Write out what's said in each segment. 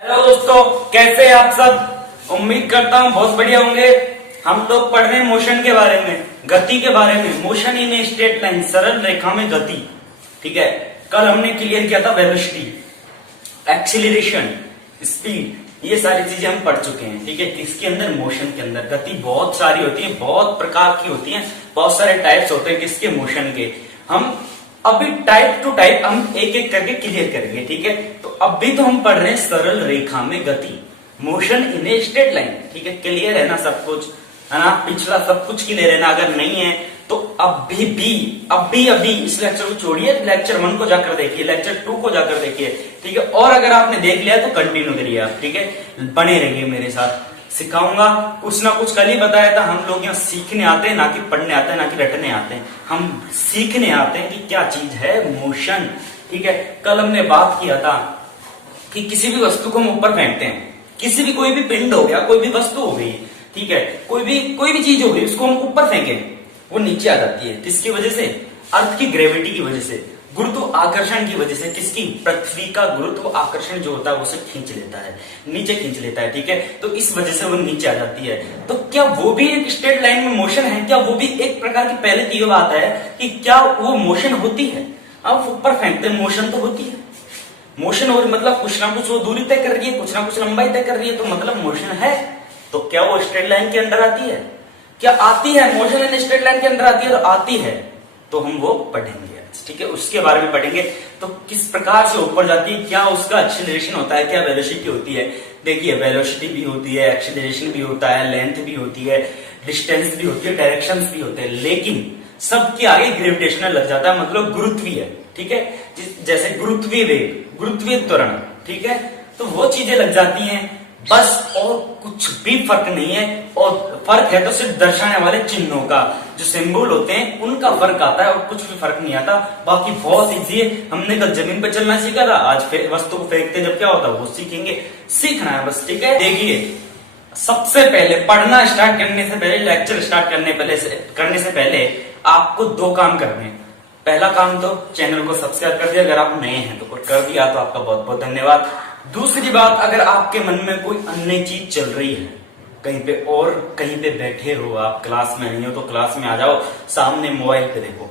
Hello दोस्तों, कैसे हैं आप सब। उम्मीद करता हूँ बहुत बढ़िया होंगे। हम लोग पढ़ रहे हैं मोशन के बारे में, गति के बारे में। Motion in a straight line, सरल रेखा में गति। ठीक है, कल हमने क्लियर किया था वेलोसिटी, एक्सीलरेशन, स्पीड, ये सारी चीजें हम पढ़ चुके हैं। ठीक है, किसके अंदर? मोशन के अंदर। गति बहुत सारी होती है, बहुत प्रकार की होती है, बहुत सारे टाइप्स होते हैं किसके? मोशन के। हम अभी टाइप टू टाइप हम एक एक करके क्लियर करेंगे। ठीक है, तो अभी तो हम पढ़ रहे हैं सरल रेखा में गति, motion in a straight line. ठीक है, क्लियर है ना सब कुछ? है ना? पिछला सब कुछ क्लियर है ना? अगर नहीं है तो अभी इस लेक्चर को छोड़िए, लेक्चर 1 को जाकर देखिए, लेक्चर 2 को जाकर देखिए। ठीक है, और अगर आपने देख लिया तो कंटिन्यू करिए आप। ठीक है, बने रहिए मेरे साथ, सिखाऊंगा कुछ ना कुछ। कल ही बताया था, हम लोग यहाँ सीखने आते हैं, ना कि पढ़ने आते हैं, ना कि रटने आते हैं। हम सीखने आते हैं कि क्या चीज है मोशन। ठीक है, कल हमने बात किया था कि किसी भी वस्तु को हम ऊपर फेंकते हैं, किसी भी, कोई भी पिंड हो गया, कोई भी वस्तु हो गई, ठीक है, कोई भी चीज हो गई, उसको हम ऊपर फेंके, वो नीचे आ जाती है। किसकी वजह से? अर्थ की ग्रेविटी की वजह से, गुरुत्व आकर्षण की वजह से। किसकी? पृथ्वी का गुरुत्व आकर्षण जो होता है वो उसे खींच लेता है, नीचे खींच लेता है। ठीक है, तो इस वजह से वो नीचे आ जाती है। तो क्या वो भी एक स्ट्रेट लाइन में मोशन है? क्या वो भी एक प्रकार की? पहले तो ये बात है कि क्या वो मोशन होती है? आप ऊपर फेंकते हैं, मोशन तो होती है। मोशन और मतलब कुछ ना कुछ वो दूरी तय कर रही है, कुछ ना कुछ लंबाई तय कर रही है, तो मतलब मोशन है। तो क्या वो स्ट्रेट लाइन के अंदर आती है? क्या आती है? मोशन इन स्ट्रेट लाइन के अंदर आती है, और आती है तो हम वो पढ़ेंगे। ठीक है, उसके बारे में पढ़ेंगे। तो किस प्रकार से ऊपर जाती है, क्या उसका एक्सीलरेशन होता है, क्या वेलोसिटी होती है। देखिए, वेलोसिटी भी होती है, एक्सीलरेशन भी होता है, लेंथ भी होती है, डिस्टेंस भी होती है, डायरेक्शंस भी होते हैं, लेकिन सबके आगे ग्रेविटेशनल लग जाता है, मतलब गुरुत्वीय। ठीक है, जैसे गुरुत्वीय वेग, गुरुत्वीय त्वरण। ठीक है, तो वो चीजें लग जाती हैं बस, और कुछ भी फर्क नहीं है। और फर्क है तो सिर्फ दर्शाने वाले चिन्हों का, जो सिंबल होते हैं उनका फर्क आता है, और कुछ भी फर्क नहीं आता। बाकी बहुत इजी है। हमने कल जमीन पे चलना सीखा था, आज वस्तु को फेंकते जब क्या होता है वो सीखेंगे। सीखना है बस। ठीक है, देखिए, सबसे पहले पढ़ना स्टार्ट करने से पहले, लेक्चर स्टार्ट करने से पहले आपको 2 काम करने हैं। पहला काम तो चैनल को सब्सक्राइब कर दिया, अगर आप नए हैं तो कर दिया तो आपका बहुत बहुत धन्यवाद। दूसरी बात, अगर आपके मन में कोई अन्य चीज चल रही है कहीं पे, और कहीं पे बैठे हो, आप क्लास में नहीं हो तो क्लास में आ जाओ, सामने मोबाइल पे देखो,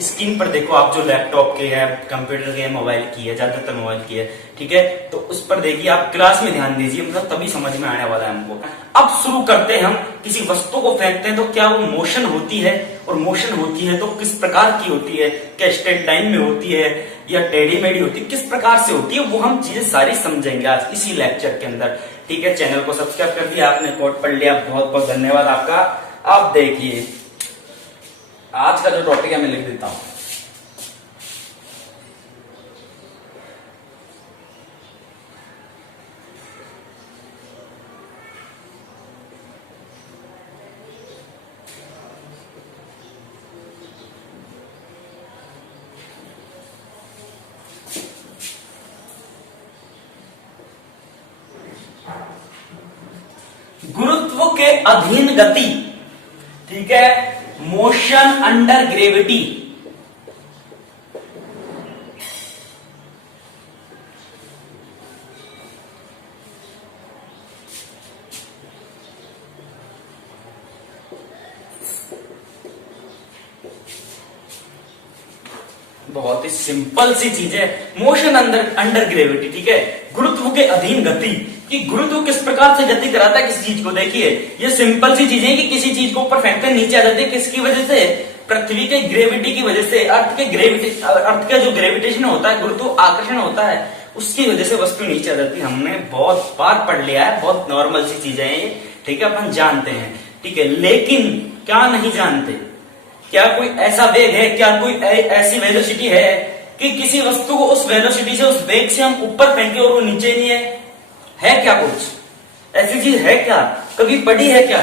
स्क्रीन पर देखो। आप जो लैपटॉप के है, कंप्यूटर के, मोबाइल की है, ज्यादातर मोबाइल की है। ठीक है, तो उस पर देखिए, आप क्लास में ध्यान दीजिए, मतलब तभी समझ में आने वाला है हमको। अब शुरू करते हैं। हम किसी वस्तु को फेंकते हैं तो क्या वो मोशन होती है? और मोशन होती है तो किस प्रकार की होती है? क्या स्ट्रेट लाइन में होती है या टेढ़ी मेढ़ी होती है? किस प्रकार से होती है वो हम चीजें सारी समझेंगे आज इसी लेक्चर के अंदर। ठीक है, चैनल को सब्सक्राइब कर दिया आपने, कोड पढ़ लिया, बहुत बहुत धन्यवाद आपका। आप देखिए, आज का जो टॉपिक है मैं लिख देता हूं। गुरुत्व के अधीन गति। ठीक है, मोशन अंडर ग्रेविटी। बहुत ही सिंपल सी चीज है, मोशन अंडर ग्रेविटी। ठीक है, गुरुत्व के अधीन गति, कि गुरुत्व किस प्रकार से गति कराता है किसी चीज को। देखिए, ये सिंपल सी चीज है कि किसी चीज को ऊपर फेंकते नीचे आ जाती है, किसकी वजह से? पृथ्वी के ग्रेविटी की वजह से, अर्थ का जो ग्रेविटेशन होता है, गुरुत्व आकर्षण होता है, उसकी वजह से वस्तु नीचे आ जाती है। हमने बहुत बार पढ़ लिया है, बहुत नॉर्मल सी चीजें हैं ये। ठीक है, अपन जानते हैं। ठीक है, लेकिन क्या नहीं जानते? क्या कोई ऐसा वेग है, क्या कोई ऐसी वेलोसिटी है कि किसी वस्तु को उस वेलोसिटी से, उस वेग से हम ऊपर फेंके और वो नीचे नहीं है क्या? कुछ ऐसी चीज है क्या? कभी पढ़ी है क्या?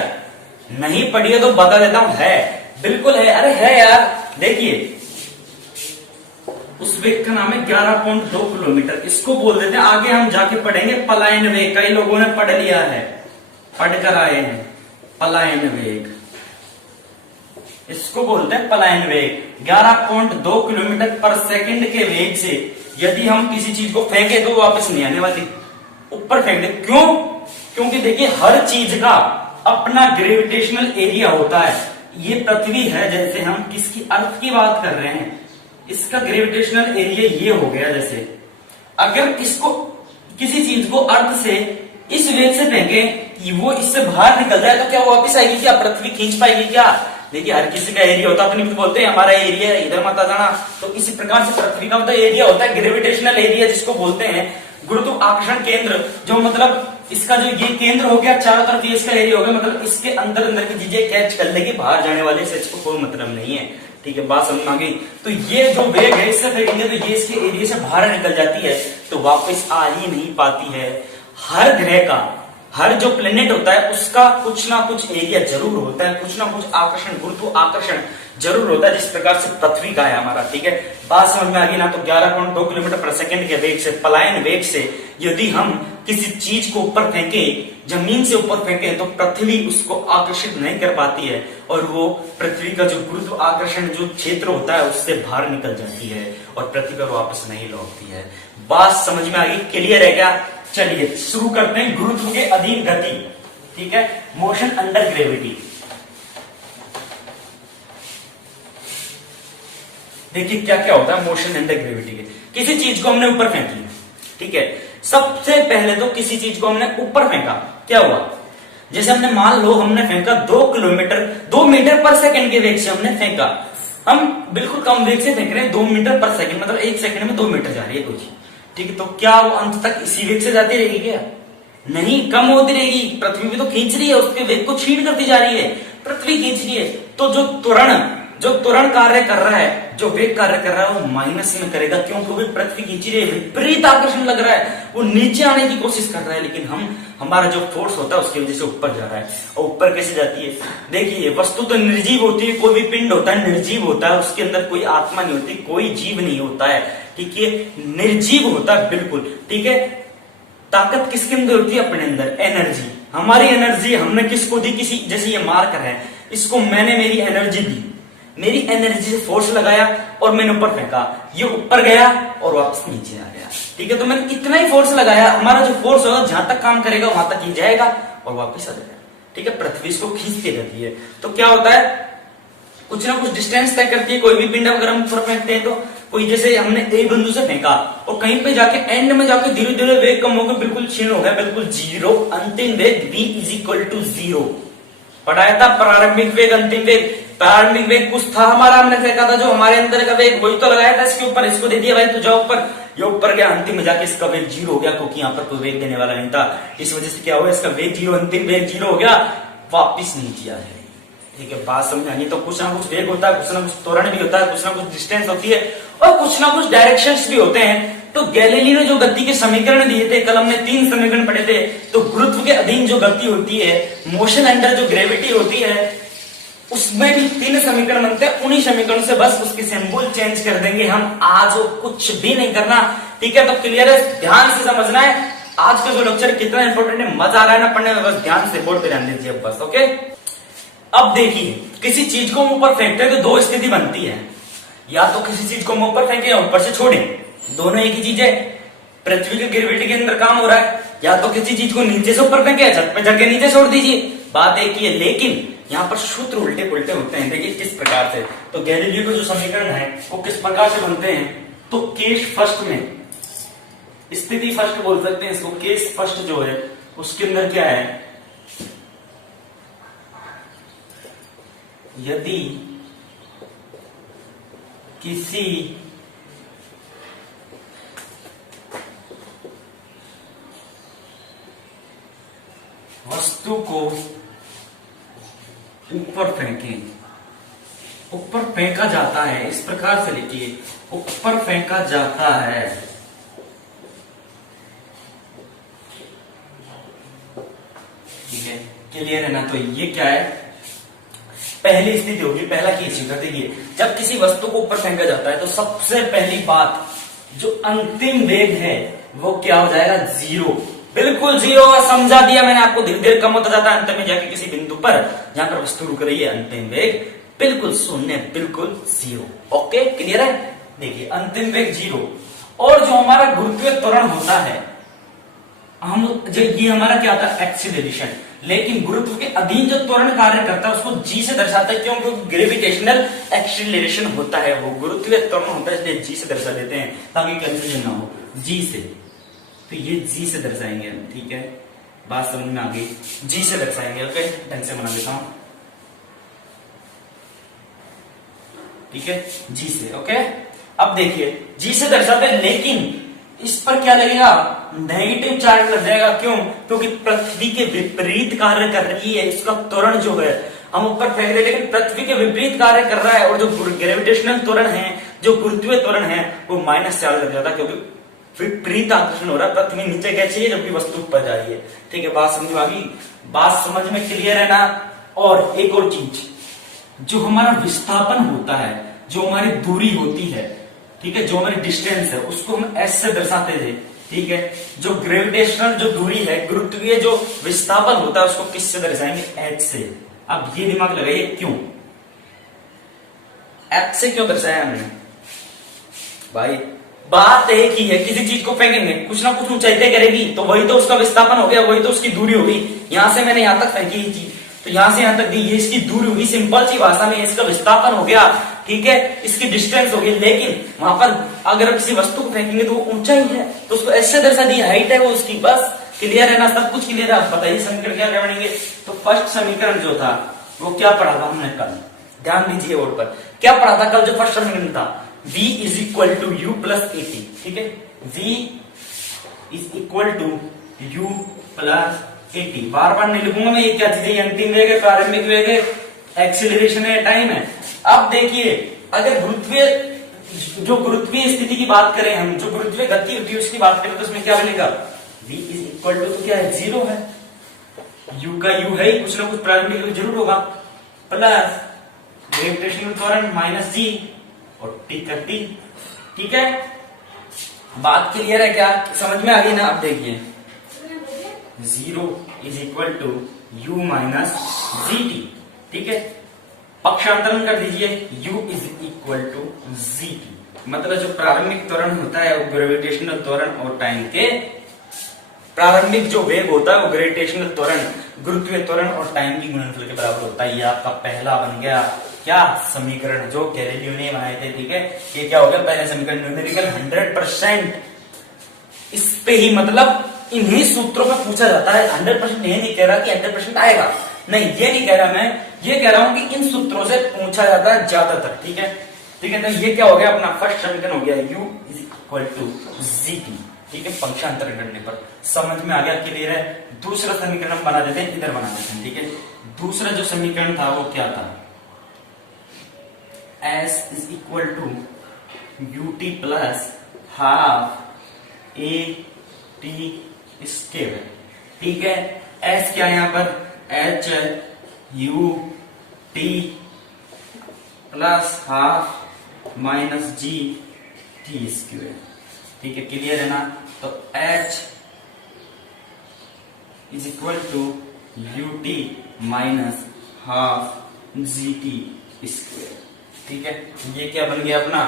नहीं पढ़ी है तो बता देता हूं, है, बिल्कुल है। अरे है यार, देखिए, उस वेग का नाम है 11.2 किलोमीटर। इसको बोल देते हैं, आगे हम जाके पढ़ेंगे पलायन वेग। कई लोगों ने पढ़ लिया है, पढ़कर आए हैं पलायन वेग, इसको बोलते हैं पलायन वेग। 11.2 किलोमीटर पर सेकंड के वेग से यदि हम किसी चीज को फेंके तो वापस नहीं आने वाली, ऊपर फेंक दे। क्यों? क्योंकि देखिए हर चीज का अपना ग्रेविटेशनल एरिया होता है। ये पृथ्वी है, जैसे हम किसकी अर्थ की बात कर रहे हैं, इसका ग्रेविटेशनल एरिया ये हो गया। जैसे अगर इसको किसी चीज को अर्थ से इस वेग से फेंके कि वो इससे बाहर निकल जाए तो क्या वो वापस आएगी? क्या पृथ्वी खींच पाएगी क्या? देखिए हर किसी का एरिया होता है, अपनी बोलते हैं हमारा एरिया है, इधर मत आ जाना। तो इसी प्रकार से पृथ्वी का मतलब एरिया होता है ग्रेविटेशनल एरिया, जिसको बोलते हैं गुरुत्वाकर्षण केंद्र। जो मतलब इसका जो ये केंद्र हो गया, चारों तरफ ये इसका एरिया हो गया, मतलब इसके अंदर अंदर की चीजें कैच कर लेगी, बाहर जाने वाले से इसको कोई मतलब नहीं है। ठीक है, बात समझ में आ गई? तो ये जो वेग है इससे फेंकेंगे तो ये इसके एरिया से बाहर निकल जाती है, तो वापस आ ही नहीं पाती है। हर ग्रह का, हर जो प्लेनेट होता है उसका कुछ ना कुछ एरिया जरूर होता है, कुछ ना कुछ आकर्षण, गुरुत्वाकर्षण जरूर होता है, जिस प्रकार से पृथ्वी का है हमारा। ठीक है, बात समझ में आ गई ना? तो 11.2 किलोमीटर पर सेकंड के वेग से, पलायन वेग से यदि हम किसी चीज को ऊपर फेंके, जमीन से ऊपर फेंके, तो पृथ्वी उसको आकर्षित नहीं कर पाती है और वो पृथ्वी का जो गुरुत्वाकर्षण जो क्षेत्र होता है उससे बाहर निकल जाती है और पृथ्वी पर वापस नहीं लौटती है। बात समझ में आ गई? क्लियर है क्या? चलिए शुरू करते हैं। गुरुत्व के अधीन गति, ठीक है, मोशन अंडर ग्रेविटी। देखिए क्या क्या होता है मोशन अंडर ग्रेविटी के। किसी चीज को हमने ऊपर फेंक लिया, ठीक है, सबसे पहले तो किसी चीज को हमने ऊपर फेंका, क्या हुआ? जैसे हमने मान लो हमने फेंका 2 मीटर पर सेकंड के वेग से हमने फेंका। हम बिल्कुल कम वेग से फेंक रहे हैं, 2 मीटर पर सेकंड, मतलब 1 सेकंड में 2 मीटर जा रही है कोई चीज। ठीक है, तो क्या वो अंत तक इसी वेग से जाती रहेगी क्या? नहीं, कम होती रहेगी। पृथ्वी भी तो खींच रही है, उसके वेग को छीन करती जा रही है, पृथ्वी खींच रही है। तो जो त्वरण कार्य कर रहा है, जो वेग कार्य कर रहा है, वो माइनस में करेगा, क्योंकि वो पृथ्वी खींच रही है, विपरीत आकर्षण लग रहा है, वो नीचे आने की कोशिश कर रहा है, लेकिन हमारा जो फोर्स होता है उसकी वजह से ऊपर जा रहा है। और ऊपर कैसे जाती है? देखिए वस्तु तो निर्जीव होती है, कोई भी पिंड होता है निर्जीव होता है, उसके अंदर कोई आत्मा नहीं होती, कोई जीव नहीं होता है। ठीक है, निर्जीव होता है बिल्कुल। ठीक है, ताकत किसके अंदर होती है? अपने अंदर एनर्जी। हमारी एनर्जी हमने किसको दी? किसी, जैसे ये मार्कर है, इसको मैंने मेरी एनर्जी दी, मेरी एनर्जी से फोर्स लगाया और मैंने ऊपर फेंका, ये ऊपर गया और वापस नीचे आ गया। ठीक है, तो मैंने इतना ही फोर्स लगाया, हमारा जो फोर्स होगा जहां तक काम करेगा वहां तक ही जाएगा और वापस आ जाएगा। ठीक है, पृथ्वी इसको खींचती रहती है। तो क्या होता है, कुछ ना कुछ डिस्टेंस तय करती है। कोई भी पिंड अगर हम ऊपर फेंकते हैं तो कोई, जैसे हमने एक बिंदु से फेंका और कहीं पे जाके एंड में जाके धीरे धीरे वेग कम होकर बिल्कुल क्षीण हो गया, बिल्कुल जीरो, अंतिम वेग v = 0 पढ़ाया था। प्रारंभिक वेग, अंतिम वेग। प्रारंभिक वेग कुछ था हमारा, हमने फेंका था, जो हमारे अंदर का वेग वही तो लगाया था इसके ऊपर, इसको दे दिया भाई तू जा ऊपर, ये ऊपर गया, अंतिम में जाके इसका वेग 0 हो गया, क्योंकि यहाँ पर कोई वेग देने वाला नहीं था। इस वजह से क्या हुआ, इसका वेग 0, अंतिम वेग 0 हो गया, वापिस नीचे आ जाएगी। ठीक है, बात समझ आनी? तो कुछ ना कुछ वेग होता है, कुछ ना कुछ त्वरण भी होता है, कुछ ना कुछ डिस्टेंस होती है और कुछ ना कुछ डायरेक्शंस भी होते हैं। तो गैलीलियो ने जो गति के समीकरण दिए थे, कल हमने 3 समीकरण पढ़े थे। तो गुरुत्व के अधीन जो गति होती है, मोशन अंडर जो ग्रेविटी होती है, उसमें भी 3 समीकरण बनते हैं। उन्हीं समीकरणों से बस उसके सिंबल चेंज कर देंगे हम, आज कुछ भी नहीं करना। ठीक है, तो क्लियर है? ध्यान से समझना है। आज का जो लेक्चर कितना इंपॉर्टेंट है, मजा आ रहा है ना पढ़ने में, बस ध्यान से बोर्ड पे ध्यान दीजिए बस। ओके, अब देखिए किसी चीज को ऊपर फेंकते हैं तो 2 स्थिति बनती है, या तो किसी चीज को ऊपर फेंके या ऊपर से छोड़े, दोनों एक ही चीज है। पृथ्वी की ग्रेविटी के अंदर काम हो रहा है, या तो किसी चीज को नीचे से ऊपर फेंके, छत पे चढ़ के नीचे छोड़ दीजिए, बात एक ही है। लेकिन यहाँ पर सूत्र उल्टे पुल्टे होते हैं। देखिए किस प्रकार से, तो गैलीलियो के जो समीकरण है वो किस प्रकार से बनते हैं, तो केस फर्स्ट में, स्थिति फर्स्ट बोल सकते हैं इसको, केस फर्स्ट जो है उसके अंदर क्या है, यदि किसी वस्तु को ऊपर फेंका जाता है, इस प्रकार से लिखिए, ऊपर फेंका जाता है, ठीक है, क्लियर है ना? तो ये क्या है, पहली स्थिति होगी, पहला केस होगा। देखिए जब किसी वस्तु को ऊपर फेंका जाता है तो सबसे पहली बात, जो अंतिम वेग है वो क्या हो जाएगा, 0, बिल्कुल 0। समझा दिया मैंने आपको, धीरे धीरे कम होता जाता है, अंत में जाके किसी बिंदु पर जहां पर वस्तु रुक रही है, अंतिम वेग बिल्कुल शून्य, बिल्कुल 0। ओके, क्लियर है? देखिए अंतिम वेग 0, और जो हमारा गुरुत्वीय त्वरण होता है, हम जो ये हमारा क्या था एक्सीलरेशन, लेकिन गुरुत्व के अधीन जो त्वरण कार्य करता है उसको जी से दर्शाते हैं। क्यों? क्योंकि ग्रेविटेशनल एक्सीलरेशन होता है, वो गुरुत्वीय त्वरण होता है, इसलिए जी से दर्शा देते हैं ताकि कंफ्यूजन ना हो। जी से, तो ये जी से दर्शाएंगे हम, ठीक है, बात समझ में आ गई, जी से दर्शाएंगे। ओके, ढंग से बना देता हूं, ठीक है, जी से। ओके, अब देखिए जी से दर्शाते हैं, लेकिन इस पर क्या लगेगा? नेगेटिव चार्ज लग जाएगा। क्यों? क्योंकि पृथ्वी के विपरीत कार्य कर रही है, इसका त्वरण जो है हम ऊपर फेंक दे, लेकिन पृथ्वी के विपरीत कार्य कर रहा है, और जो ग्रेविटेशनल त्वरण है, जो गुरुत्वीय त्वरण है, वो माइनस चार्ज लग जाता है, क्योंकि विपरीत आकर्षण हो रहा है, पृथ्वी नीचे कैसी है जबकि वस्तु ऊपर जा रही है। ठीक है, बात समझ में आ गई? बात समझ में क्लियर है ना? और एक और चीज, जो हमारा विस्थापन होता है, जो हमारी दूरी होती है, ठीक है, जो हमारी डिस्टेंस है, उसको हम एस से दर्शाते थे। ठीक है, जो ग्रेविटेशनल जो दूरी है, गुरुत्वीय जो विस्थापन होता है, उसको किससे दर्शाएंगे? एच से। अब ये दिमाग लगाइए, क्यों एच से क्यों दर्शाया हमने? भाई बात एक ही है, किसी चीज को फेंकेंगे, कुछ ना कुछ ऊंचाई तय करेगी, तो वही तो उसका विस्थापन हो गया, वही तो उसकी दूरी होगी। यहां से मैंने यहां तक फेंकी ये चीज, तो यहां से यहां तक दी, ये इसकी दूरी होगी, सिंपल सी भाषा में इसका विस्थापन हो गया। ठीक है, इसकी डिस्टेंस होगी, लेकिन वहां पर अगर किसी वस्तु को फेंकेंगे तो वो ऊंचाई है, तो उसको ऐसे दर्शा दी, हाइट है वो उसकी। बस क्लियर है ना? सब कुछ क्लियर है। आप बताइए समीकरण क्या बनेंगे? तो फर्स्ट समीकरण जो था वो क्या पढ़ा था हमने कल? ध्यान दीजिए बोर्ड पर, क्या पढ़ा था कल? जो फर्स्ट समीकरण था, v is equal to u plus a t. ठीक है, v is equal to u plus a t. बार बार नहीं लिखूंगा मैं, ये क्या चीजें, अंतिम वेग है, प्रारंभिक वेग है, एक्सीलरेशन है, टाइम है। अब देखिए, अगर गुरुत्वीय जो गुरुत्वीय स्थिति की बात करें हम, जो गुरुत्वीय गति होती है उसकी बात करें, तो उसमें क्या बनेगा? v इज इक्वल टू, तो क्या है? जीरो है, u का u है ही, कुछ ना कुछ प्रारंभिक वेग जरूर होगा, प्लस ग्रेविटेशनल त्वरण माइनस जी और टी का टी। ठीक है, बात क्लियर है क्या? समझ में आ गई ना? अब देखिए, zero is equal to u minus g t. ठीक है, पक्षांतरण कर दीजिए, u is equal to g t, मतलब जो प्रारंभिक त्वरण होता है वो ग्रेविटेशनल त्वरण और टाइम के प्रारंभिक जो वेग होता है वो ग्रेविटेशनल त्वरण, गुरुत्वीय त्वरण और टाइम की गुणनफल के बराबर होता है। ये आपका पहला बन गया क्या? समीकरण, जो गैलीलियो ने बनाए थे। ठीक है, ये क्या हो गया? पहला समीकरण, न्यूमेरिकल 100%। इस पे ही, मतलब इन्हीं सूत्रों में पूछा जाता है। 100% ये नहीं कह रहा कि 100% आएगा, नहीं ये नहीं कह रहा मैं, ये कह रहा हूं कि इन सूत्रों से पूछा जाता है ज्यादातर। ठीक है, ठीक है, तो ये क्या हो गया? अपना फर्स्ट समीकरण हो गया, u is equal to g t. ठीक है, पक्षांतरण करने पर समझ में आ गया, क्लियर है? दूसरा समीकरण बना देते हैं, इधर बना देते हैं। ठीक है, दूसरा जो समीकरण था वो क्या था? s is equal to u t plus half a t square. ठीक है, s क्या है यहाँ पर? h u t plus half minus g t square. ठीक है, क्लियर है ना? तो h is equal to u t minus half g t square. ठीक है, ये क्या बन गया? अपना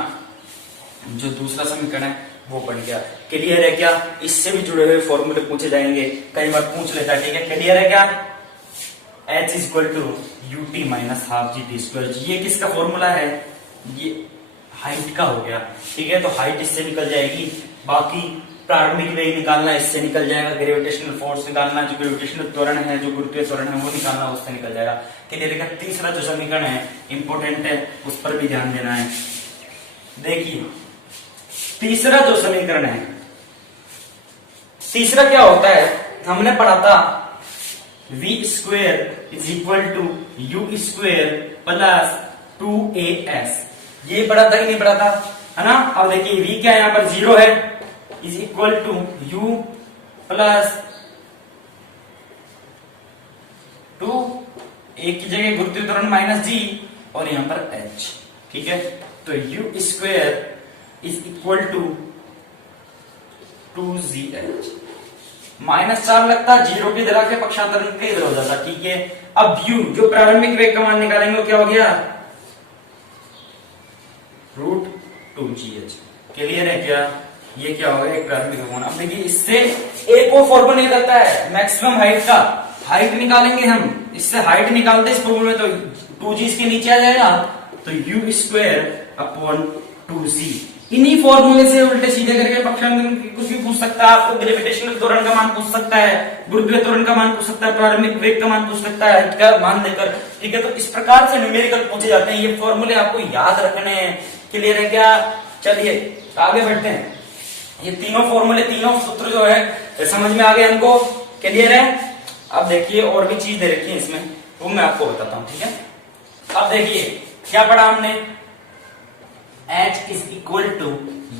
जो दूसरा समीकरण है वो बन गया। क्लियर है क्या? इससे भी जुड़े हुए फॉर्मूले पूछे जाएंगे, कई बार पूछ लेता है। ठीक है, क्लियर है क्या? h is equal to u t minus half g t square. ये किसका फॉर्मूला है? ये हाइट का हो गया। ठीक है, तो हाइट इससे निकल जाएगी, बाकी प्रारंभिक वेग निकालना इससे निकल जाएगा, ग्रेविटेशनल फोर्स निकालना, जो ग्रेविटेशनल त्वरण है, जो गुरुत्वीय त्वरण है वो निकालना, उससे निकल जाएगा। क्लियर है? तीसरा जो समीकरण है इंपॉर्टेंट है, उस पर भी ध्यान देना है। देखिए, तीसरा जो समीकरण है, तीसरा क्या होता है? हमने पढ़ा था v square is equal to u square plus 2as। ये पढ़ा था कि नहीं पढ़ा था? है ना? अब देखिए, v क्या है यहाँ पर? जीरो है, is equal to u plus 2, एक की जगह गुरुत्वीय त्वरण माइनस जी और यहाँ पर h। ठीक है, तो u square is equal to 2gh। Minus 4 लगता, जीरो की इधर आके पक्षांतरण के इधर हो जाता। ठीक है, अब u जो प्रारंभिक वेग का मान निकालेंगे वो क्या हो गया? √2gh। क्लियर है क्या? ये क्या होगा, एक प्रारंभिक कोण। अब देखिए इससे एक और फॉर्मूला निकलता है मैक्सिमम हाइट का, हाइट निकालेंगे हम, इससे हाइट निकालते हैं इस फॉर्मूले में, तो 2g इसके नीचे आ जाएगा, तो u स्क्वायर अपॉन 2c। इन्हीं फॉर्मूले से उल्टे सीधे करके पक्षांतर कुछ भी पूछ सकता है आपको, ग्रेविटेशनल त्वरण का मान पूछ सकता है, गुरुत्वीय त्वरण का मान पूछ सकता है, प्रारंभिक वेग का मान पूछ सकता है, हाइट का मान देकर, ठीक है। तो इस प्रकार से न्यूमेरिकल पूछे जाते हैं, ये फॉर्मूले आपको याद रखने हैं। क्लियर है क्या? चलिए आगे बढ़ते हैं। ये तीनों फॉर्मूले, तीनों सूत्र जो है समझ में आ गए हमको? क्लियर है? अब देखिए और भी चीज दे रखी है इसमें, वो मैं आपको बताता हूं, ठीक है। अब देखिए क्या पढ़ा हमने, h is equal to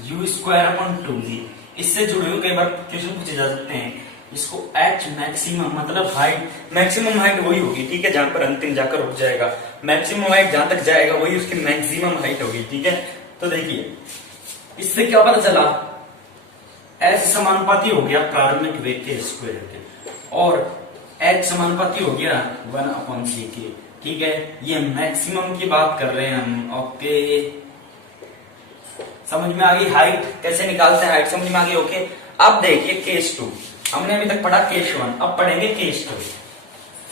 u square upon 2g। इससे जुड़े हुए कई बार क्वेश्चन पूछे जा सकते हैं। इसको h मैक्सिमम मतलब हाइट, मैक्सिमम हाइट वही होगी, ठीक है, जहां पर अंतिम जाकर रुक जाएगा। मैक्सिमम हाइट जहां तक जाएगा वही उसकी मैक्सिमम हाइट होगी, ठीक है। तो देखिए इससे क्या पता चला, h समानुपाती हो गया प्रारंभिक वेग के स्क्वायर के, और h समानुपाती हो गया 1/c के, ठीक है। ये मैक्सिमम की बात कर रहे हैं हम, ओके। समझ में आ गई? हाइट कैसे निकालते हैं, हाइट समझ में आ गई, ओके। अब देखिए केस 2, हमने अभी तक पढ़ा केस 1, अब पढ़ेंगे केस 2।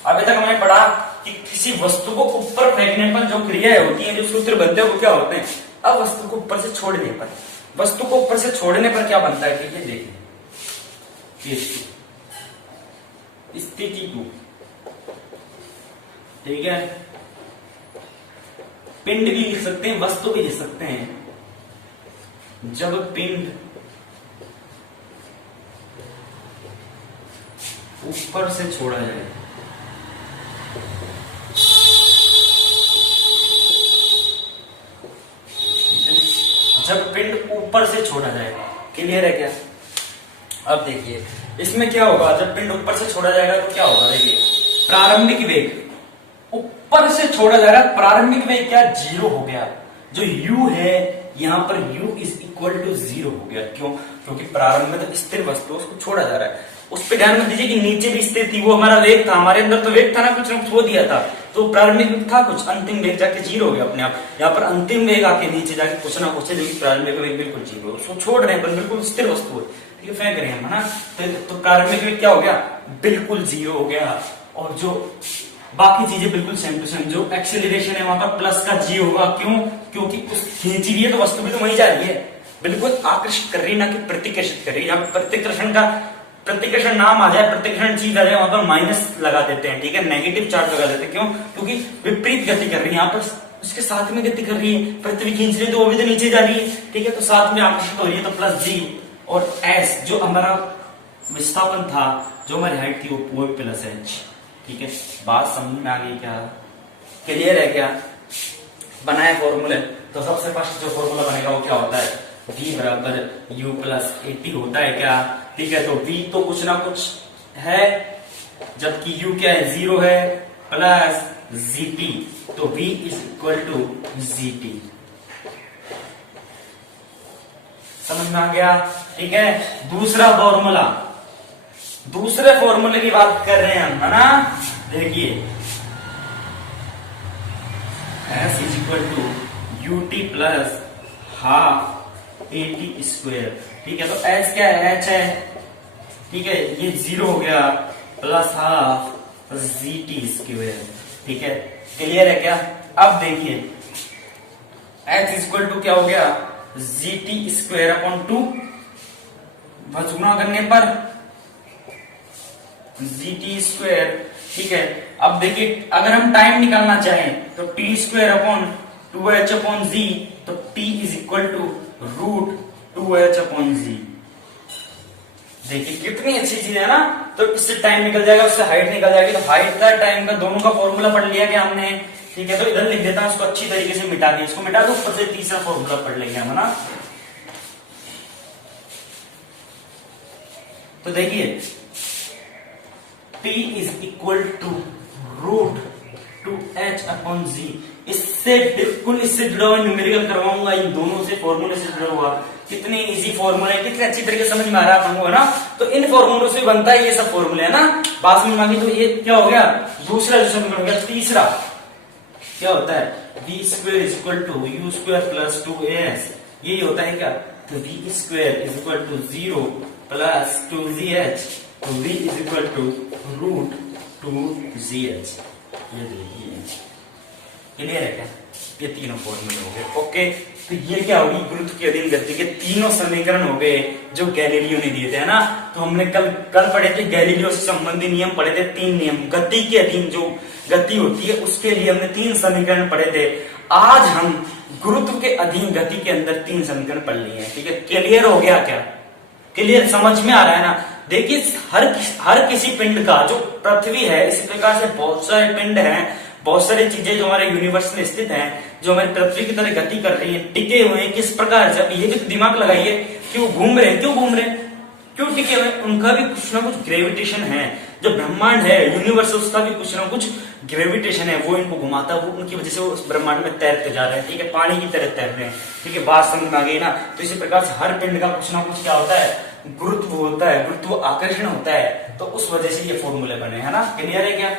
अभी तक हमने पढ़ा कि किसी वस्तु को ऊपर फेंकने पर जो क्रियाएं होती हैं, जो सूत्र बनते हैं वो क्या होते हैं। अब वस्तु को ऊपर से छोड़ने पर, वस्तु को ऊपर से छोड़ने पर क्या बनता है, ठीक है, देखिए केस 2 स्थिति 2, ठीक है। पिंड भी लिख सकते हैं, वस्तु भी लिख सकते हैं। जब पिंड ऊपर से छोड़ा जाए, जब पिंड ऊपर से छोड़ा जाए, क्लियर है क्या? अब देखिए इसमें क्या होगा, जब पिंड ऊपर से छोड़ा जाएगा तो क्या होगा, देखिए प्रारंभिक वेग ऊपर से छोड़ा जाएगा, प्रारंभिक वेग क्या 0 हो गया। जो u है यहां पर u इज इक्वल टू 0 हो गया। क्यों? क्योंकि प्रारंभ में तो स्थिर वस्तु उसको छोड़ा जा रहा है। उस पर ध्यान मत दीजिए कि नीचे भी स्थिर थी, वो हमारा वेग था, हमारे अंदर तो वेग था ना, कुछ खो दिया था, तो प्रारंभिक वेग था कुछ, अंतिम वेग जाके 0 हो गया अपने आप। यहाँ पर अंतिम वेग आके नीचे जाके कुछ ना कुछ है, लेकिन प्रारंभिक वेग बिल्कुल 0 है, उसको छोड़ रहे हैं, बिल्कुल स्थिर वस्तु है, ठीक है, फेंक रहे हैं हम, है ना। तो प्रारंभिक वेग क्या हो गया, बिल्कुल 0 हो गया। और जो बाकी चीजें बिल्कुल सेम टू सेम, जो एक्सेलरेशन है वहां पर प्लस का g होगा। क्यों? क्योंकि उस खींची हुई है तो वस्तु भी तो वहीं जा रही है, बिल्कुल आकर्षित कर रही है, ना कि प्रतिकर्षित कर रही है। यहाँ प्रतिकर्षण का, प्रतिकर्षण नाम आ जाए, प्रतिकर्षण चीज आ जाए, वहां पर माइनस लगा देते हैं, ठीक है, नेगेटिव चार्ज लगा देते हैं। क्यों? क्योंकि विपरीत गति कर रही है, यहाँ पर उसके साथ में गति कर रही है, पृथ्वी खींच रही है तो वो भी तो नीचे जा रही है, ठीक है, तो साथ में आकर्षित हो रही है, तो प्लस g। और s जो हमारा विस्थापन था, जो हमारी हाइट थी, वो प्लस h, ठीक है। बात समझ में आ गई क्या? क्लियर है क्या? बनाए फॉर्मूले, तो सबसे फर्स्ट जो फॉर्मूला बनेगा वो क्या होता है, v बराबर u प्लस at होता है क्या, ठीक है। तो v तो कुछ ना कुछ है, जबकि u क्या है, 0 है, प्लस gt, तो v is equal to gt। समझ में आ गया? ठीक है। दूसरा फॉर्मूला, दूसरे फॉर्मूले की बात कर रहे हैं हम, है ना। देखिए s is equal to ut plus half at square, ठीक है। तो s क्या है, h है, ठीक है, ये 0 हो गया, प्लस हाफ gt स्क्वायर, ठीक है। क्लियर है क्या? अब देखिए h इज इक्वल टू क्या हो गया, gt स्क्वायर अपॉन 2, गुणा करने पर gt स्क्वायर, ठीक है। अब देखिए अगर हम टाइम निकालना चाहें तो t square upon 2h upon z, तो t is equal to root 2h upon z। देखिए कितनी अच्छी चीज है ना। तो इससे टाइम निकल जाएगा, उससे हाइट निकल जाएगी, तो हाइट का टाइम का दोनों का फॉर्मूला पढ़ लिया क्या हमने, ठीक है। तो इधर लिख देता हूं, उसको अच्छी तरीके से मिटा दिया, इसको मिटा दो, ऊपर से तीसरा फॉर्मूला पढ़ लेंगे हम, है ना। तो देखिए P is equal to root 2h upon z। इससे बिल्कुल इससे जुड़ा हुआ न्यूमेरिकल करवाऊंगा, इन दोनों से फॉर्मूले से जुड़ा हुआ। कितनी इजी फॉर्मूला है, कितनी अच्छी तरीके से समझ में आ रहा है आपको, है ना। तो इन फॉर्मूलों से बनता है ये सब फॉर्मूले, है ना। बात समझ में आ गई। तो ये क्या हो गया, दूसरा जो समीकरण हो गया। तीसरा क्या होता है, v square is equal to u square plus 2as, यही होता है क्या, तो v square is equal to 0 plus 2gh, तो v is equal to root 2gh। ये देखिए क्लियर है क्या? ये तीनों फॉर्मूले हो गए। ओके, तो ये क्या होगी? गुरुत्व के अधीन गति के तीनों समीकरण हो गए जो गैलीलियो ने दिए थे, है ना। तो हमने कल पढ़े थे गैलीलियो से संबंधित नियम पढ़े थे, 3 नियम। गति के अधीन जो गति होती है उसके लिए हमने 3 समीकरण पढ़े थे। आज हम गुरुत्व के अधीन गति के अंदर 3 समीकरण पढ़ लिए हैं। ठीक है, क्लियर हो गया क्या? क्लियर समझ में आ रहा है ना? देखिए हर किसी पिंड का, जो पृथ्वी है इसी प्रकार से बहुत सारे पिंड हैं, बहुत सारी चीजें जो हमारे यूनिवर्स में स्थित हैं, जो हमारी पृथ्वी की तरह गति कर रही है, टिके हुए हैं किस प्रकार से। अब ये भी तो दिमाग लगाइए कि वो घूम रहे हैं, क्यों घूम रहे हैं, क्यों टिके हुए? उनका भी कुछ ना कुछ ग्रेविटेशन है। जो ब्रह्मांड है, यूनिवर्स, उसका भी कुछ ना कुछ ग्रेविटेशन है, वो इनको घुमाता है, वो उनकी वजह से वो उस ब्रह्मांड में तैरते जा रहे हैं। ठीक है, पानी की तरह तैर रहे हैं। ठीक है, बात समझ में आ गई ना? तो इसी प्रकार से हर पिंड का कुछ ना कुछ क्या होता है? गुरुत्व होता है, गुरुत्व आकर्षण होता है। तो उस वजह से ये फॉर्मूले बने, है ना। क्लियर है क्या?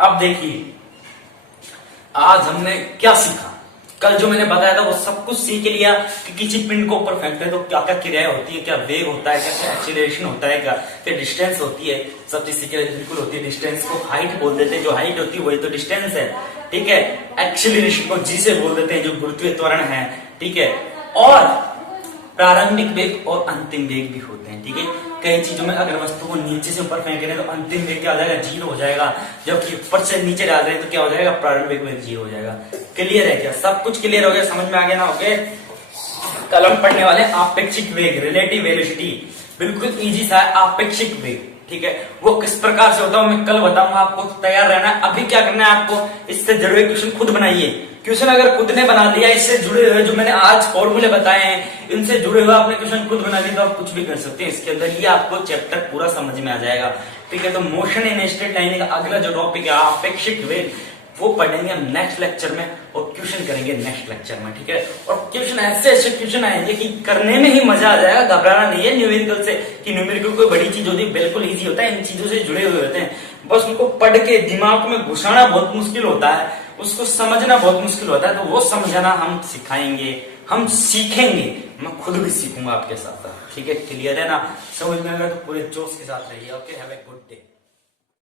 अब देखिए आज हमने क्या सीखा। कल जो मैंने बताया था वो सब कुछ सीख लिया कि किसी पिंड को ऊपर फेंकते हैं तो क्या क्या क्रिया होती है, क्या वेग होता है, क्या क्या एक्सीलरेशन होता है, क्या डिस्टेंस होती है। सब चीज सीख बिल्कुल होती है। डिस्टेंस को हाइट बोल देते हैं, जो हाइट होती है वही तो डिस्टेंस है। ठीक है, एक्सीलरेशन को जी से बोल देते हैं, जो गुरुत्वीय त्वरण है। ठीक है, और प्रारंभिक वेग और अंतिम वेग भी होते हैं। ठीक है, कई चीजों में अगर वस्तु को नीचे से ऊपर फेंक रहे हैं तो अंतिम वेग क्या हो जाएगा? 0 हो जाएगा। जबकि ऊपर से नीचे डाल रहे हैं तो क्या हो जाएगा? प्रारंभिक वेग 0 हो जाएगा। क्लियर है क्या? सब कुछ क्लियर हो गया, समझ में आ गया ना? ओके, कल हम पढ़ने वाले आपेक्षिक वेग, रिलेटिव वेलोसिटी। बिल्कुल इजी सा है आपेक्षिक वेग। ठीक है, वो किस प्रकार से होता है मैं कल बताऊंगा आपको। तैयार रहना है। अभी क्या करना है आपको? इससे जुड़े क्वेश्चन खुद बनाइए। क्वेश्चन अगर खुद ने बना दिया, इससे जुड़े हुए जो मैंने आज फॉर्मूले बताए हैं, इनसे जुड़े हुए आपने क्वेश्चन खुद बना दिए तो आप कुछ भी कर सकते हैं इसके अंदर। ये आपको चैप्टर पूरा समझ में आ जाएगा। ठीक है, तो मोशन इन स्ट्रेट लाइन का अगला जो टॉपिक है आपेक्षिक वेग, वो पढ़ेंगे हम नेक्स्ट लेक्चर में और क्वेश्चन करेंगे नेक्स्ट लेक्चर में। ठीक है, और क्वेश्चन ऐसे ऐसे क्वेश्चन आएंगे कि करने में ही मजा आ जाएगा। घबराना नहीं है न्यूमेरिकल से कि न्यूमेरिकल कोई बड़ी चीज होती है, बिल्कुल इजी होता है। इन चीजों से जुड़े हुए होते हैं, बस उनको पढ़ के दिमाग में घुसाना बहुत मुश्किल होता है, उसको समझना बहुत मुश्किल होता है। तो वो समझना हम सिखाएंगे, हम सीखेंगे। मैं खुद भी सीखूंगा आपके साथ साथ। ठीक है, क्लियर है ना? समझ में आएगा तो पूरे जोश के साथ रहिए। Okay, have a good day.